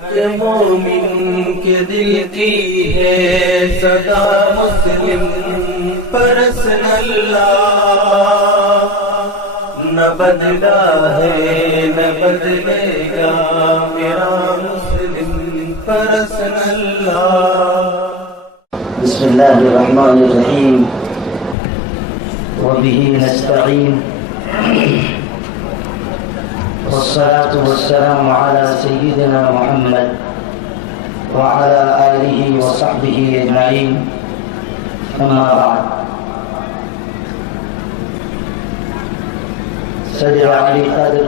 مومن کے دل کی ہے صدا مسلم پرسن اللہ، نہ بدلا ہے نہ بدلے گا میرا مسلم پرسن اللہ۔ بسم اللہ الرحمن الرحیم وبه نستعین والصلاة والسلام على سيدنا محمد وعلى آله وصحبه أجمعين، أما بعد۔ صدر علی قدر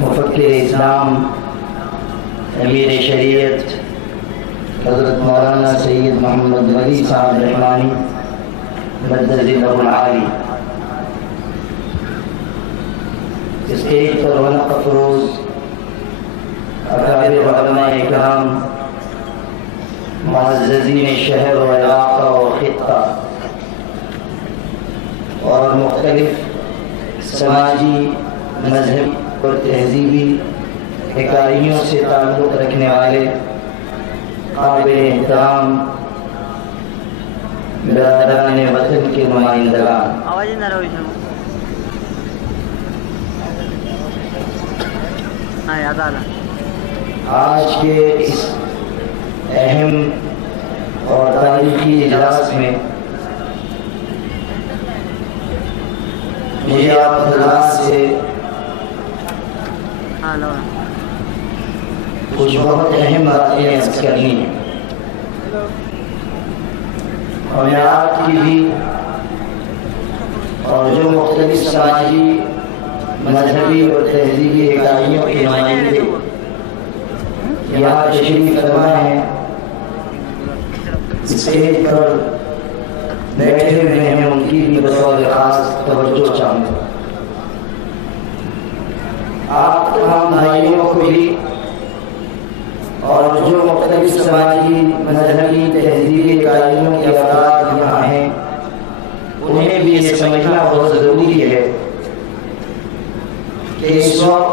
مفکر اسلام امیر شریعت حضرت مولانا سید محمد ولی صاحب رحمانی مدد ذلہ العالی، اسٹیج پر ونق افروز اکابر علماء اکرام، معززین شہر و علاقہ و خطہ اور مختلف سماجی، مذہبی اور تہذیبی اکائیوں سے تعلق رکھنے والے قابل احترام برادران وطن کے نمائندگان، آج کے اس اہم اور تاریخی اجلاس میں مجھے آپ حضرات سے کچھ بہت اہم باتیں عرض کرنی ہیں، اور میں آپ کی بھی اور جو مختلف سماجی، مذہبی اور تہذیبی اکائیوں کے نمائندے یہاں تشریف فرما ہیں، اسٹیج پر بیٹھے ہوئے ہیں، ان کی بھی بطور خاص توجہ چاہوں گا۔ آپ تمام بھائیوں کو بھی اور جو مختلف سماجی، مذہبی، تہذیبی اکائیوں کے افراد یہاں ہیں، انہیں بھی یہ سمجھنا بہت ضروری ہے کہ اس وقت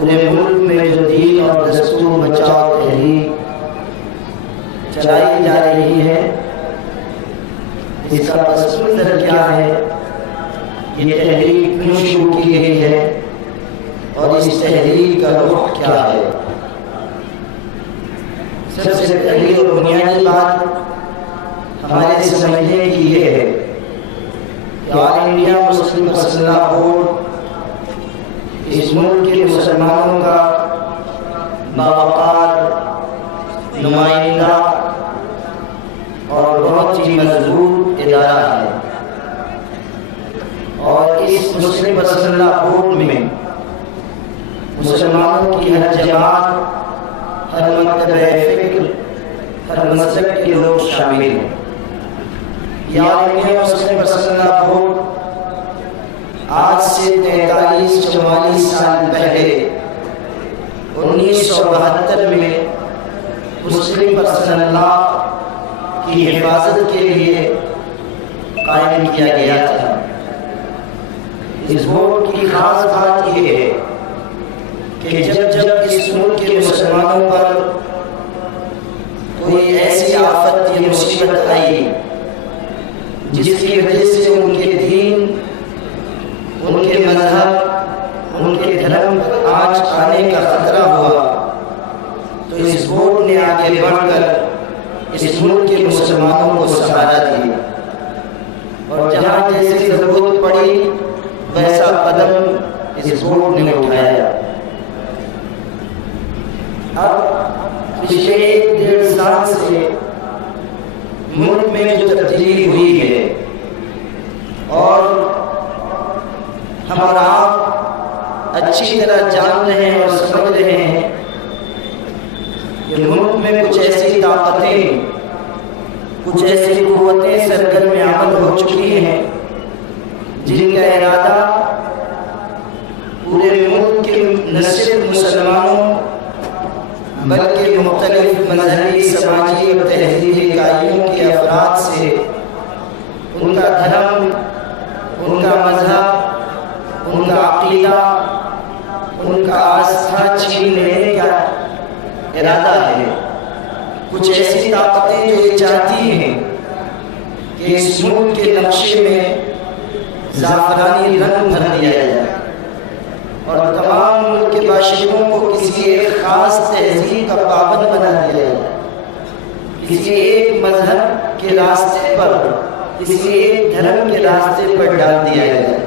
پورے ملک میں جو دین اور دستور بچاؤ تحریک چلائی جا رہی ہے، اس کا پس منظر کیا ہے، یہ تحریک کیوں شروع کی گئی ہے اور اس تحریک کا رخ کیا ہے۔ سب سے پہلی اور بنیادی بات ہمارے سمجھنے کی یہ ہے کہ آل انڈیا مسلم پرسنل بورڈ اس ملک کے مسلمانوں کا باوقار، نمائندہ اور بہت ہی مضبوط ادارہ ہے، اور اس مسلم پرسنل بورڈ میں مسلمانوں کی ہر جماعت، ہر مکتب فکر، ہر مذہب کے لوگ شامل ہیں۔ یا انڈیا مسلم پرسنل بورڈ آج سے 43-44 سال پہلے 1972 میں مسلم پرسنل لا کی حفاظت کے لیے قائم کیا گیا تھا۔ اس بورڈ کی خاص بات یہ ہے کہ جب اس ملک کے مسلمانوں پر کوئی ایسی آفت یا مصیبت آئی جس کی وجہ سے ان کے دین، ان کے مذہب، ان کے دھرم پر آنچ آنے کا خطرہ ہوا، تو اس بورڈ نے آگے بڑھ کر اس ملک کے مسلمانوں کو سہارا دیا، اور جہاں جیسی ضرورت پڑی ویسا قدم اس بورڈ نے اٹھایا۔ اب پچھلے 1.5 سال سے ملک میں جو تبدیلی ہوئی ہے، اور ہم اور آپ اچھی طرح جان رہے ہیں اور سمجھ رہے ہیں کہ ملک میں کچھ ایسی طاقتیں، کچھ ایسی قوتیں سرگرم عمل ہو چکی ہیں جن کا ارادہ پورے ملک کے نہ صرف مسلمانوں بلکہ مختلف مذہبی، سماجی اور تہذیبی اکائیوں کے افراد سے ان کا دھرم، ان کا مذہب، ان کا عقیدہ ان کا آستھا چھین لینے کا ارادہ ہے۔ کچھ ایسی طاقتیں جو یہ چاہتی ہیں کہ اس ملک کے نقشے میں زعفرانی رنگ بھر دیا جائے اور تمام ملک کے باشندوں کو کسی ایک خاص تہذیب کا پابند بنا دیا جائے، کسی ایک مذہب کے راستے پر، کسی ایک دھرم کے راستے پر ڈال دیا جائے،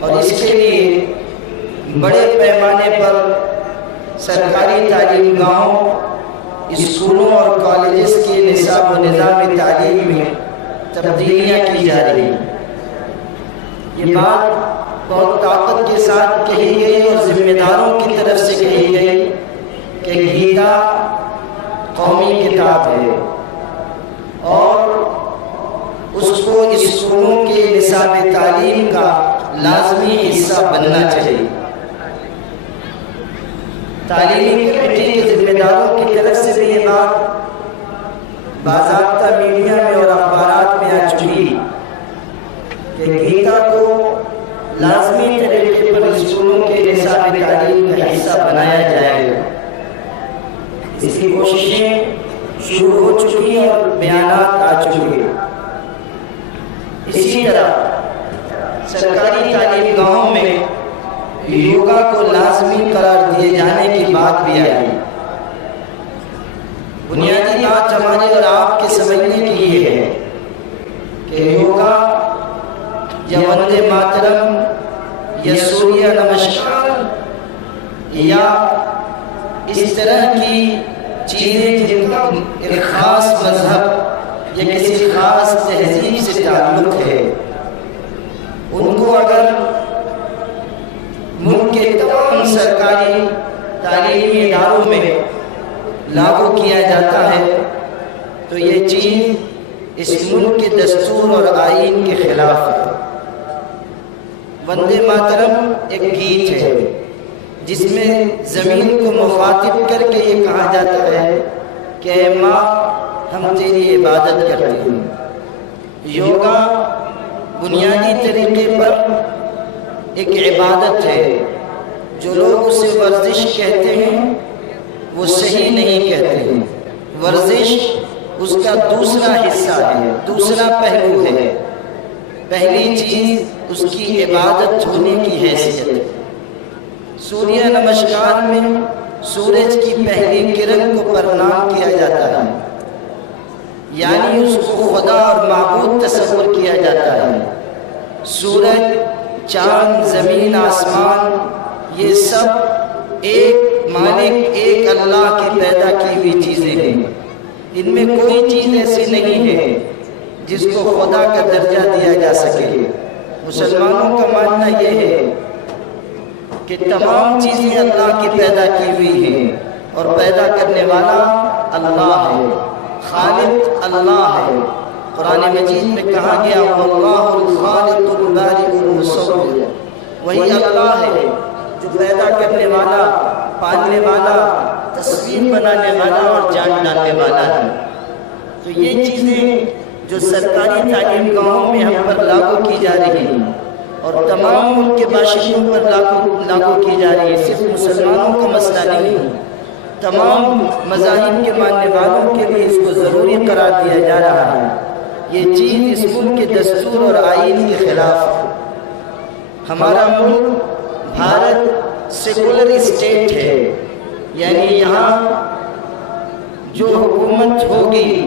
اور اس کے لیے بڑے پیمانے پر سرکاری تعلیم گاہوں، اسکولوں اور کالجز کے نصاب و نظام تعلیم میں تبدیلیاں کی جا رہی ہیں۔ یہ بات بہت طاقت کے ساتھ کہی گئی اور ذمہ داروں کی طرف سے کہی گئی کہ گیتا قومی کتاب ہے اور اس کو اسکولوں کے نصاب تعلیم کا لازمی حصہ بننا چاہیے۔ تعلیمی کمیٹی کے ذمہ داروں کی طرف سے بھی یہ بات باضابطہ میڈیا میں اور اخبارات میں آ چکی کہ گیتا کو لازمی طریقے پر اسکولوں کے نصاب تعلیم کا حصہ بنایا جائے گا۔ اس کی کوششیں شروع ہو چکی ہیں اور بیانات آ چکے ہیں۔ اسی طرح سرکاری تعلیم گاہوں میں یوگا کو لازمی قرار دیے جانے کی بات بھی آئی۔ بنیادی بات ہمارے اور آپ کے سمجھنے کی یہ ہے کہ یوگا یا وندے ماترم یا سوریہ نمسکار یا اس طرح کی چیزیں جن کا ایک خاص مذہب یا کسی خاص تہذیب سے تعلق ہے، ان کو اگر ملک کے تمام سرکاری تعلیمی اداروں میں لاگو کیا جاتا ہے تو یہ چیز اس ملک کے دستور اور آئین کے خلاف ہے۔ وندے ماترم ایک گیت ہے جس میں زمین کو مخاطب کر کے یہ کہا جاتا ہے کہ اے ماں ہم تیری عبادت کرتے ہیں۔ یوگا بنیادی طریقے پر ایک عبادت ہے۔ جو لوگ اسے ورزش کہتے ہیں وہ صحیح نہیں کہتے ہیں۔ ورزش اس کا دوسرا حصہ ہے، دوسرا پہلو ہے۔ پہلی چیز اس کی عبادت ہونے کی حیثیت ہے۔ سوریہ نمسکار میں سورج کی پہلی کرن کو پرنام کیا جاتا ہے، یعنی اس کو خدا اور معبود تصور کیا جاتا ہے۔ سورج، چاند، زمین، آسمان، یہ سب ایک مالک، ایک اللہ کی پیدا کی ہوئی چیزیں ہیں۔ ان میں کوئی چیز ایسی نہیں ہے جس کو خدا کا درجہ دیا جا سکے۔ مسلمانوں کا ماننا یہ ہے کہ تمام چیزیں اللہ کی پیدا کی ہوئی ہیں اور پیدا کرنے والا اللہ ہے، خالق اللہ ہے۔ قرآن مجید میں کہا گیا واللہ الخالق البارئ المصور، وہی اللہ ہے جو پیدا کرنے والا، پالنے والا، تصویر بنانے والا اور جان ڈالنے والا ہے۔ تو یہ چیزیں جو سرکاری تعلیم گاہوں میں ہم پر لاگو کی جا رہی ہیں اور تمام ملک کے باشندوں پر لاگو کی جا رہی ہے، صرف مسلمانوں کا مسئلہ نہیں ہے، تمام مذاہب کے ماننے والوں کے لیے اس کو ضروری قرار دیا جا رہا ہے۔ یہ چیز اس ملک کے دستور اور آئین کے خلاف ہے۔ ہمارا ملک بھارت سیکولر اسٹیٹ ہے، یعنی یہاں جو حکومت ہوگی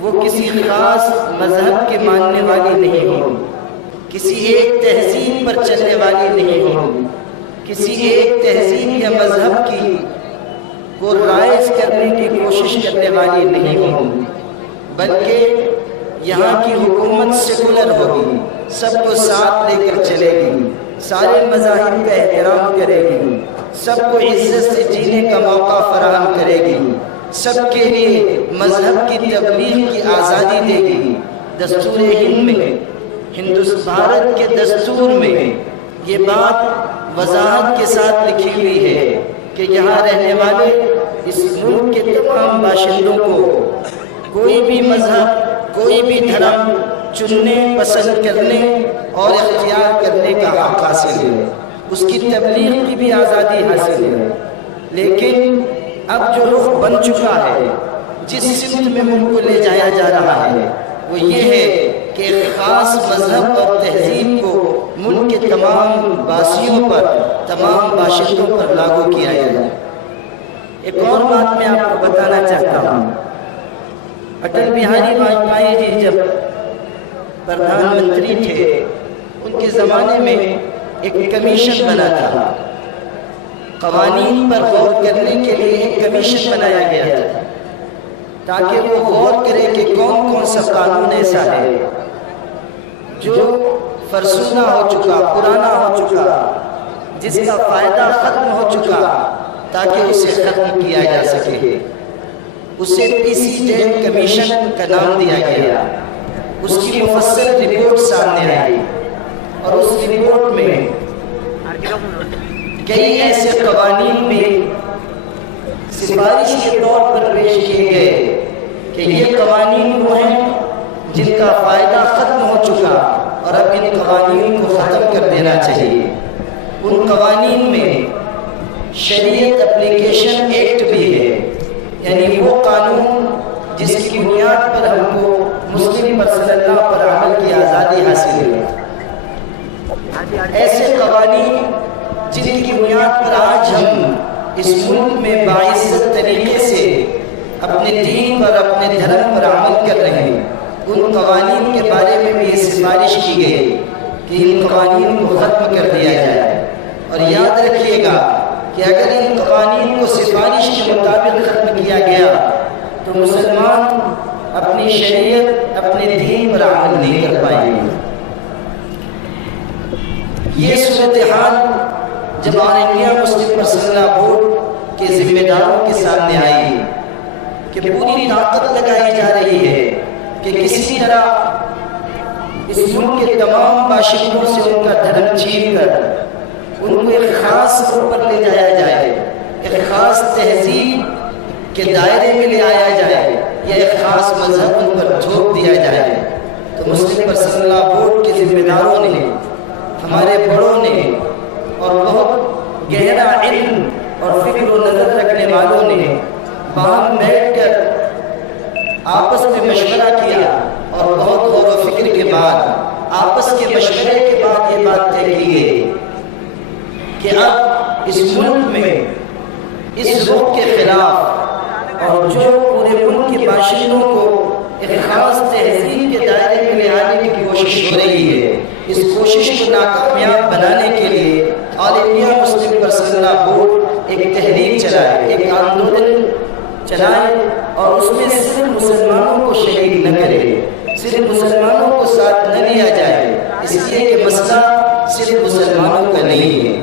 وہ کسی خاص مذہب کے ماننے والی نہیں ہوگی، کسی ایک تہذیب پر چلنے والی نہیں ہوگی، کسی ایک تہذیب یا مذہب کی کو رائج کرنے کی کوشش کرنے والی نہیں ہوگی، بلکہ یہاں کی حکومت سیکولر ہوگی، سب کو ساتھ لے کر چلے گی، سارے مذاہب کا احترام کرے گی، سب کو عزت سے جینے کا موقع فراہم کرے گی، سب کے لیے مذہب کی تبلیغ کی آزادی دے گی۔ دستور ہند میں، بھارت کے دستور میں یہ بات وضاحت کے ساتھ لکھی ہوئی ہے کہ یہاں رہنے والے اس ملک کے تمام باشندوں کو کوئی بھی مذہب، کوئی بھی دھرم چننے، پسند کرنے اور اختیار کرنے کا حق حاصل ہے۔ اس کی تبلیغ کی بھی آزادی حاصل ہے، لیکن اب جو رخ بن چکا ہے، جس سمت میں ملک کو لے جایا جا رہا ہے، وہ یہ ہے کہ ایک خاص مذہب اور تہذیب کو ملک کے تمام باسیوں پر، تمام باشندوں پر لاگو کیا جائے۔ ایک اور بات میں آپ کو بتانا چاہتا ہوں، اٹل بہاری واجپئی جی جب پردھان منتری تھے، ان کے زمانے میں ایک کمیشن بنا تھا، قوانین پر غور کرنے کے لیے ایک کمیشن بنایا گیا تھا تاکہ وہ غور کرے کہ کون کون سا قانون ایسا ہے جو فرسودہ ہو چکا، پرانا ہو چکا، جس کا فائدہ ختم ہو چکا، تاکہ اسے ختم کیا جا سکے۔ اسے پی سی جین کمیشن کا نام دیا گیا۔ اس کی مفصل رپورٹ سامنے آئی اور اس رپورٹ میں کئی ایسے قوانین بھی سفارش کے طور پر پیش کیے گئے کہ یہ قوانین وہ ہیں جن کا فائدہ ختم ہو چکا اور اب ان قوانین کو ختم کر دینا چاہیے۔ ان قوانین میں شریعت اپلیکیشن ایکٹ بھی ہے، یعنی وہ قانون جس کی بنیاد پر ہم کو مسلم پسندہ پر عمل کی آزادی حاصل ہے۔ ایسے قوانین جن کی بنیاد پر آج ہم اس ملک میں باعزت طریقے سے اپنے دین پر، اپنے دھرم پر عمل کر رہے ہیں، ان قوانین کے بارے میں بھی یہ سفارش کی گئی کہ ان قوانین کو ختم کر دیا جائے۔ اور یاد رکھیے گا کہ اگر ان قوانین کو سفارش کے مطابق ختم کیا گیا تو مسلمان اپنی شریعت، اپنے دین پر عمل نہیں کر پائیں گے۔ یہ صورتحال جب آل انڈیا مسلم پرسنل بورڈ کے ذمہ داروں کے سامنے آئی کہ پوری طاقت لگائی جا رہی ہے کہ کسی طرح اس ملک کے تمام باشندوں سے ان کا دھرم چھین کر ان کو ایک خاص گروپ پر لے جایا جائے، ایک خاص تہذیب کے دائرے میں لے آیا جائے، یا ایک خاص مذہب ان پر تھوپ دیا جائے، تو مسلم پرسنل بورڈ کے ذمہ داروں نے، ہمارے بڑوں نے اور بہت گہرا علم اور فکر و نظر رکھنے والوں نے باہم بیٹھ کر آپس میں مشورہ کیا اور بہت غور و فکر کے بعد، آپس کے مشورے کے بعد یہ بات طے کی گئی کہ اب اس ملک میں اس رخ کے خلاف اور جو پورے ملک کے باشندوں کو ایک خاص تہذیب کے دائرے میں لے آنے کی کوشش ہو رہی ہے، اس کوشش کو ناکامیاب بنانے کے لیے آل انڈیا مسلم پرسنل بورڈ ایک تحریک چلائے، ایک آندولن چلائے، اور اس میں صرف مسلمانوں کو شریک نہ کرے، صرف مسلمانوں کو ساتھ نہ لیا جائے، اس لیے کہ مسئلہ صرف مسلمانوں کا نہیں ہے۔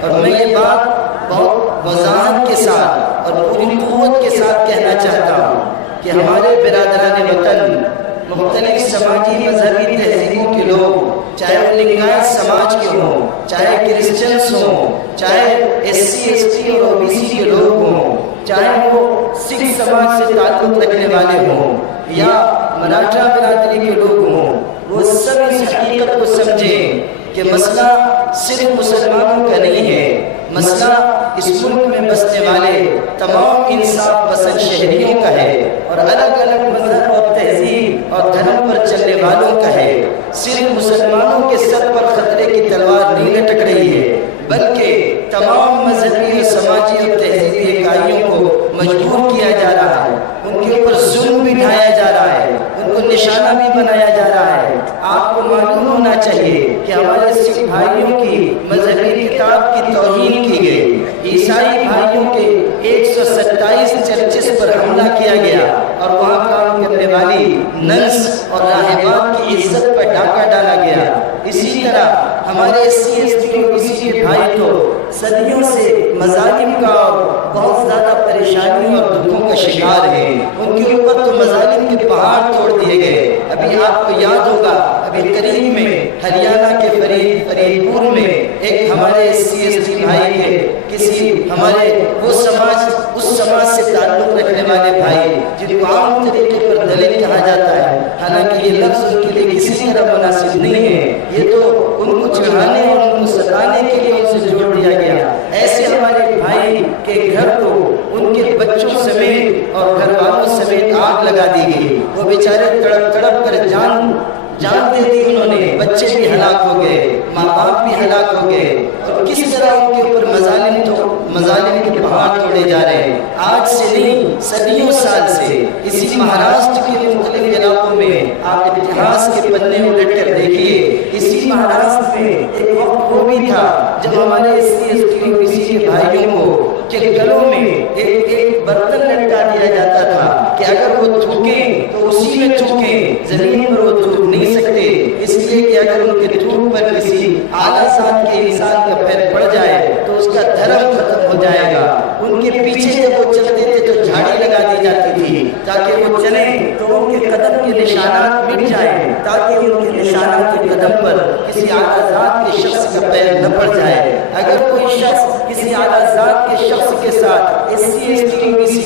اور میں یہ بات بہت وضاحت کے ساتھ اور پوری قوت کے ساتھ کہنا چاہتا ہوں کہ ہمارے برادران وطن، مختلف سماجی مذہبی تہذیبوں کے لوگ، چاہے وہ لنگایت سماج کے ہوں، چاہے کرسچنس ہوں، چاہے ایس سی ایس ٹی اور او بی سی کے لوگ ہوں، چاہے وہ سکھ سماج سے تعلق رکھنے والے ہوں یا مراٹھا برادری کے لوگ ہوں، وہ سب اس حقیقت کو سمجھیں کہ مسئلہ صرف مسلمانوں کا نہیں ہے، مسئلہ اس ملک میں بسنے والے تمام انصاف پسند شہریوں کا ہے، اور الگ الگ مذہب اور تہذیب اور دھرم پر چلنے والوں کا ہے۔ صرف مسلمانوں کے سر پر خطرے کی تلوار نہیں لٹک رہی ہے، بلکہ تمام مذہبی اور سماجی اور تہذیبی اکائیوں کو مجبور کیا جا رہا ہے، ان کے اوپر ظلم بھی ڈھایا جا رہا ہے، ان کو نشانہ بھی بنایا جا رہا ہے۔ آپ کو معلوم ہونا چاہیے کہ ہمارے سکھ بھائیوں کی مذہبی کتاب کی توہین کی گئی، عیسائی بھائیوں کے 127 چرچز پر حملہ کیا گیا اور وہاں کام کرنے والی ننس اور راہبات کی عزت پر ڈاکہ ڈالا گیا۔ اسی طرح ہمارے ایس سی ایس ٹی اور کسی کے بھائی تو صدیوں سے مظالم کا اور بہت زیادہ پریشانیوں اور دکھوں کا شکار ہے، ان کے اوپر تو مظالم کے پہاڑ توڑ دیے گئے۔ ابھی آپ کو یاد ہوگا، ابھی قریب میں ہریانہ کے فرید پور میں ایک ہمارے ایس سی ایس ٹی بھائی کے کسی ہمارے وہ سماج، اس سماج سے تعلق رکھنے والے بھائی جن کو عام طریقے پر دلت کہا جاتا ہے، حالانکہ یہ لفظ ان کے لیے کسی طرح مناسب نہیں ہے، یہ تو ان کو چڑھانے اور ان کو ستانے کے لیے ان سے کہ گھر کو ان کے بچوں سمیت اور گھر والوں سمیت آگ لگا دی گئی. وہ بیچارے تڑپ تڑپ کر جان دے دی انہوں نے. بچے بھی ہلاک ہو گئے, ماں باپ بھی ہلاک ہو گئے, اور کس طرح ان کے اوپر مظالم کے پہاڑ توڑے جا رہے ہیں. آج سے نہیں, صدیوں سال سے اسی مہاراشٹر کے مختلف علاقوں میں آپ اتہاس کے پنے الٹ کر دیکھیے. اسی مہاراشٹر میں ایک وقت وہ بھی تھا جب ہمارے SC کے بھائیوں کو کے گلوں میں ایک برتن لٹکا دیا جاتا تھا کہ اگر وہ تھوکیں تو اسی میں تھوکیں, زمین پر وہ تھوک نہیں سکتے, اس لیے کہ اگر ان کے تھوک پر کسی اعلیٰ ذات کے انسان کا پیر پڑ جائے تو اس کا دھرم ختم ہو جائے گا. ان کے پیچھے جب وہ چلتے تھے تو جھاڑی لگا دی جاتی تھی تاکہ وہ چلیں تو ان کے قدم کے نشانات مٹ جائیں, تاکہ ان کے نشانات کے قدم پر کسی اعلیٰ ذات کے شخص کا پیر نہ پڑ جائے. اگر کوئی شخص کسی اعلیٰ ذات کے شخص کے ساتھ SC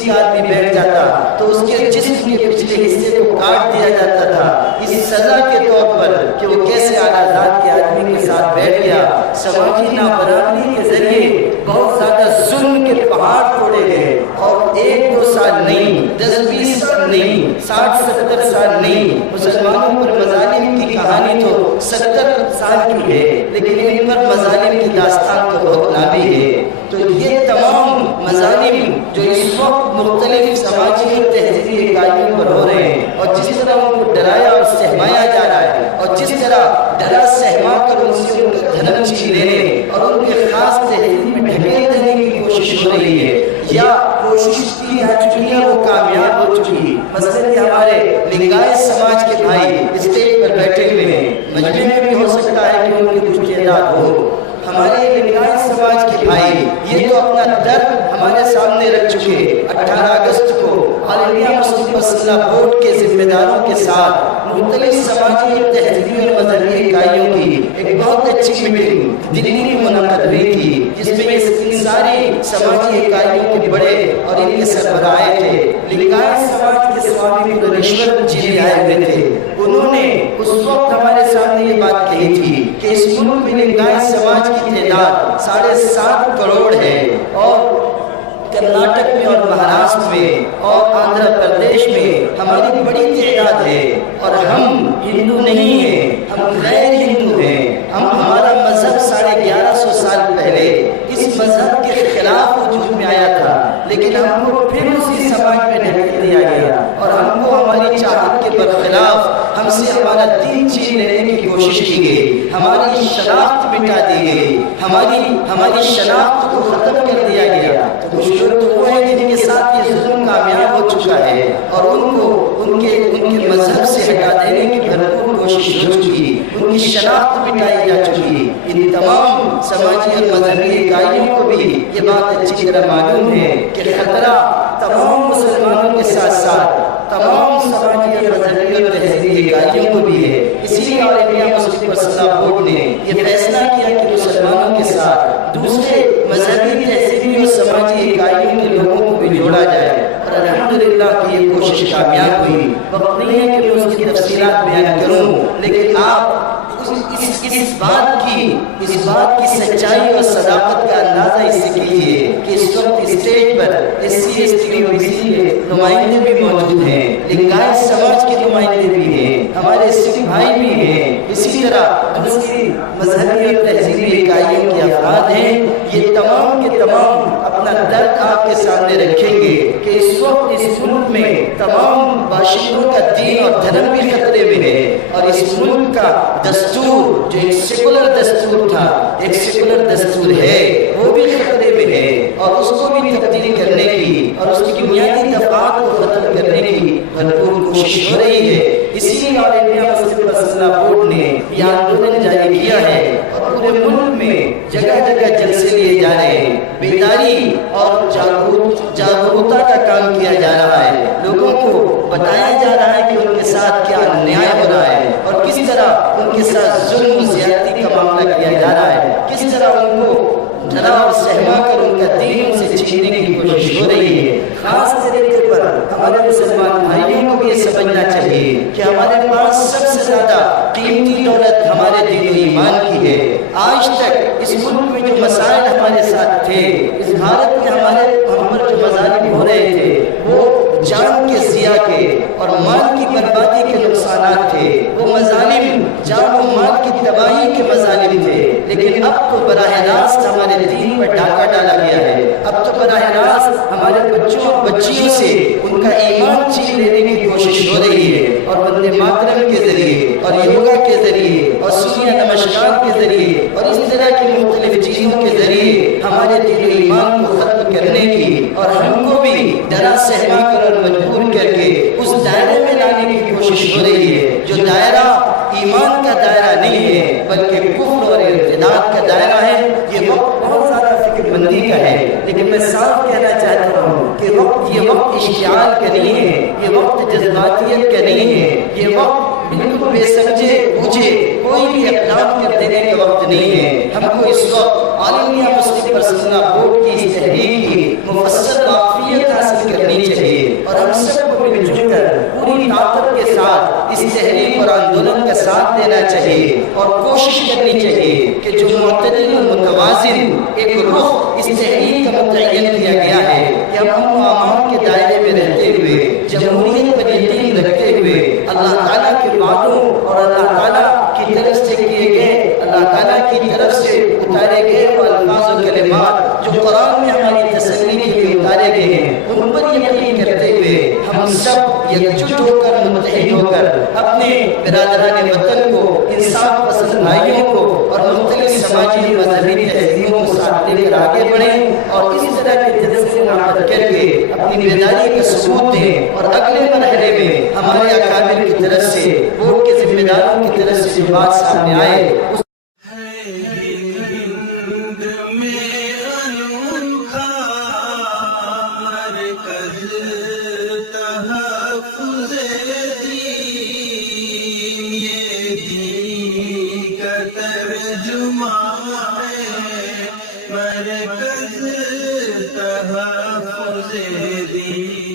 کا آدمی بیٹھ جاتا تو اس کے جسم کے پچھلے حصے کو کاٹ دیا جاتا تھا اس سزا کے طور پر کہ وہ کیسے اعلیٰ ذات کے آدمی کے ساتھ بیٹھ گیا. سماجی نابرابری کے ذریعے بہت زیادہ ظلم کے پہاڑ توڑے گئے, اور 1-2 سال نہیں, 10-20 سال نہیں, 60-70 سال نہیں. مسلمانوں پر مظالم کی کہانی تو 70 سال کی ہے, لیکن ان پر مظالم کی داستان تو بہت لمبی ہے. تو یہ تمام مظالم جو اس وقت مختلف سماجی اور تہذیبی اکائیوں پر ہو رہے ہیں, اور جس طرح ان کو ڈرایا اور سہمایا جا رہا ہے, اور جس طرح ڈرا سہما کر ان سے ان کا دھرم چھین لینے اور ان کے خاص تہذیب میں ڈھکیل دینے کی کوشش ہو رہی ہے, یا کوشش کی جا چکی ہے وہ کامیاب ہو چکی. مثلا کہ ہمارے لنگایت سماج کے بھائی اسٹیج پر بیٹھے ہوئے ہیں, مجمع میں بھی ہو سکتا ہے کہ ان کی کچھ تعداد ہو. ہمارے لنگایت سماج کے بھائی یہ تو اپنا درد ہمارے سامنے رکھ چکے. 18 اگست کو آل انڈیا مسلم مسلح بورڈ کے ذمہ داروں کے ساتھ مختلف سماجی اور تہذیبی اور مذہبی اکائیوں کی ایک بہت اچھی میٹنگ دلی میں منعقد ہوئی تھی, جس میں ان ساری سماجی اکائیوں کے بڑے اور ان کے سربراہ آئے تھے. لنگایت سماج کے سوامی گریشور جی بھی آئے ہوئے تھے. انہوں نے اس وقت ہمارے سامنے یہ بات کہی تھی کہ اس ملک میں لنگایت سماج کی تعداد 7.5 کروڑ ہے, اور کرناٹک میں اور مہاراشٹر میں اور آندھرا پردیش میں ہماری بڑی تعداد ہے, اور ہم ہندو نہیں ہیں, ہم غیر ہندو ہیں. ہمارا مذہب 1150 سال پہلے اس مذہب کے خلاف وجود میں آیا تھا, لیکن ہم کو پھر اسی سماج میں ڈھکیل دیا گیا, اور ہم کو ہماری چاہت کے برخلاف ہم سے ہمارا دین چھین لینے کی کوشش کی گئی, ہماری شناخت مٹا دی گئی, ہماری شناخت کو ختم کر دیا گیا. تو کچھ لوگ تو وہ ہیں جن کے ساتھ یہ ظلم کامیاب ہو چکا ہے, اور ان کو ان کے مذہب سے ہٹا دینے کی بھرپور کوشش ہو چکی, ان کی شناخت مٹائی جا چکی. ان تمام سماجی اور مذہبی اکائیوں کو بھی یہ بات اچھی طرح معلوم ہے کہ خطرہ تمام مسلمانوں کے ساتھ ساتھ تمام سماجی اور مذہبی اور تہذیبی اکائیوں کو بھی ہے. اسی لیے آل انڈیا مسلم مسلح بورڈ نے یہ فیصلہ کیا کہ مسلمانوں کے ساتھ دوسرے مذہبی تہذیبی اور سماجی اکائیوں کے لوگوں کو بھی جوڑا جائے, اور الحمدللہ کی یہ کوشش کامیاب ہوئی. وقت نہیں ہے کہ میں اس کی تفصیلات بیان کروں, لیکن آپ اس بات کی سچائی اور صداقت کا اندازہ اس سے کیجیے کہ اس وقت اسٹیج پر SC ST اور BC کے نمائندے بھی موجود ہیں, لنگایت سماج کے نمائندے بھی ہیں, ہمارے سکھ بھائی بھی ہیں, اسی طرح دوسری مذہبی اور تہذیبی اکائیوں کے افراد ہیں. یہ تمام کے تمام اپنا درد آپ کے سامنے رکھیں گے کہ اس وقت اس ملک میں تمام باشندوں کا دین اور دھرم بھی خطرے میں ہے, اور اس ملک کا دستور جو ایک سیکولر دستور تھا, ایک سیکولر دستور ہے, وہ بھی خطرے میں ہے, اور اس کو بھی تبدیل کرنے کی اور اس کی بنیادی دفعات کو ختم کرنے کی بھرپور کوشش ہو رہی ہے. اسی لیے آل انڈیا مسلم مسلح بورڈ نے یہ آندولن جاری کیا ہے, اور پورے ملک میں جگہ جگہ جلسے لیے جا رہے ہیں. بیداری اور جاگرکتا کا کام کیا جا رہا ہے, لوگوں کو بتایا جا رہا ہے کہ ان کے ساتھ کیا انیائے ہو رہا ہے, اور کس طرح ان کے ساتھ ظلم و زیادتی کا معاملہ کیا جا رہا ہے, کس طرح ان کو ڈرا اور سہما کر ان کا دین ان سے چھیننے کی کوشش ہو رہی ہے۔ خاص طریقے پر ہمارے مسلمان بھائیوں کو بھی یہ سمجھنا چاہیے کہ ہمارے پاس سب سے زیادہ قیمتی دولت ہمارے دین و ایمان کی ہے۔ آج تک اس ملک میں جو مسائل ہمارے ساتھ تھے، اس بھارت میں ہم پر جو مظالم ہو رہے تھے، وہ جان کے ضیاء کے اور مال کی بربادی کے نقصانات تھے، وہ مظالم جان و مال کی تباہی کے مظالم تھے۔ لیکن اب تو براہ راست ہمارے دین پر ڈاکہ ڈالا گیا ہے، اب تو براہ راست ہمارے بچوں اور بچیوں سے ان کا ایمان چھین لینے کی کوشش ہو رہی ہے، اور وندے ماترم کے ذریعے اور یوگا کے ذریعے اور سوریہ نمسکار کے ذریعے اور اس طرح کی مختلف چیزوں کے ذریعے ہمارے دین و ایمان کو ختم کرنے کی اور ہم کو بھی ڈرا سہما کر اور مجبور کر کے اس دائرے میں لانے کی کوشش ہو رہی ہے جو دائرہ ایمان کا دائرہ نہیں ہے بلکہ کفر اور ارتداد کا دائرہ ہے۔ یہ وقت بہت زیادہ فکر مندی کا ہے، لیکن میں صاف کہنا چاہتا ہوں کہ یہ وقت اشتعال کا نہیں ہے، یہ وقت جذباتیت کا نہیں ہے، یہ وقت بالکل بے سمجھے بوجھے کوئی بھی اقدام کر دینے کا وقت نہیں ہے۔ ہم کو اس وقت عالمیہ مسلم پرسنل بورڈ کی اس تحریک کی مفصل واقفیت حاصل کرنی چاہیے، اور ہم سب کو مل جل کر پوری طاقت کے ساتھ اس تحریک اور آندولن کا ساتھ دینا چاہیے، اور کوشش کرنی چاہیے کہ جو معتدل اور متوازن ایک رخ اس تحریک کا متعین کیا گیا ہے کہ ہم امن و امان کے دائرے میں رہتے ہوئے جمہوریت پر یقین رکھتے ہوئے اللہ تعالیٰ کے وعدوں اور اللہ تعالیٰ کی طرف سے کیے گئے، اللہ تعالیٰ کی طرف سے اتارے گئے وہ الفاظ و کلمات جو قرآن میں ہماری تسلی کے لیے اتارے گئے ہیں، ان پر یقین کرتے ہوئے ہم سب یکجٹ ہو کر متحد ہو کر اپنے برادران وطن کو، انصاف پسند بھائیوں کو اور مختلف سماجی مذہبی تہذیبوں کو ساتھ لے کر آگے بڑھیں، اور اس طرح کے جذبے نامت کر کے اپنی بیداری کا ثبوت دیں، اور اگلے مرحلے میں ہمارے اکابر کی طرف سے، بورڈ کے ذمہ داروں کی طرف سے جو بات سامنے آئے مرکز تحفظ دین